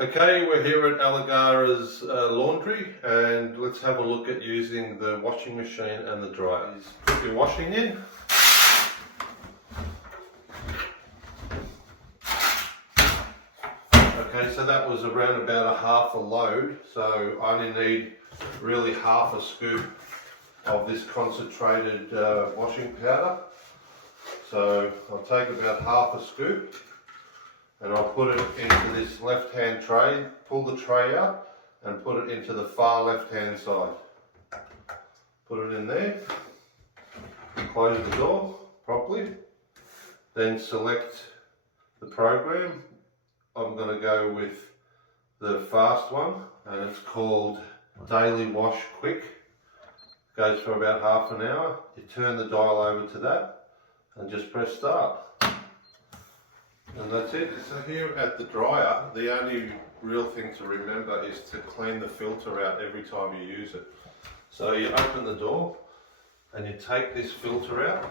Okay, we're here at Alogara's laundry, and let's have a look at using the washing machine and the dryer. Put your washing in. Okay, so that was around about a half a load, so I only need really half a scoop of this concentrated washing powder. So I'll take about half a scoop and I'll put it into this left hand tray, pull the tray out and put it into the far left hand side. Put it in there, close the door properly, then select the program. I'm going to go with the fast one, and it's called Daily Wash Quick. Goes for about half an hour. You turn the dial over to that and just press start. And that's it. So here at the dryer, the only real thing to remember is to clean the filter out every time you use it. So you open the door and you take this filter out.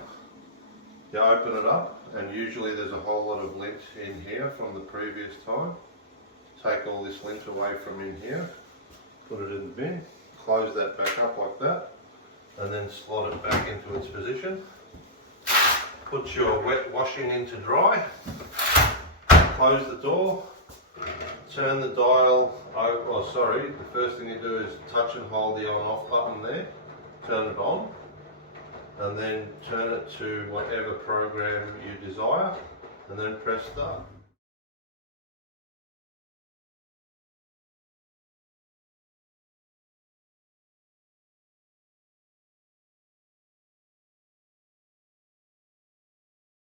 You open it up, and usually there's a whole lot of lint in here from the previous time. Take all this lint away from in here, put it in the bin, close that back up like that, and then slot it back into its position. Put your wet washing in to dry, close the door, turn the dial, the first thing you do is touch and hold the on off button there, turn it on, and then turn it to whatever program you desire, and then press start.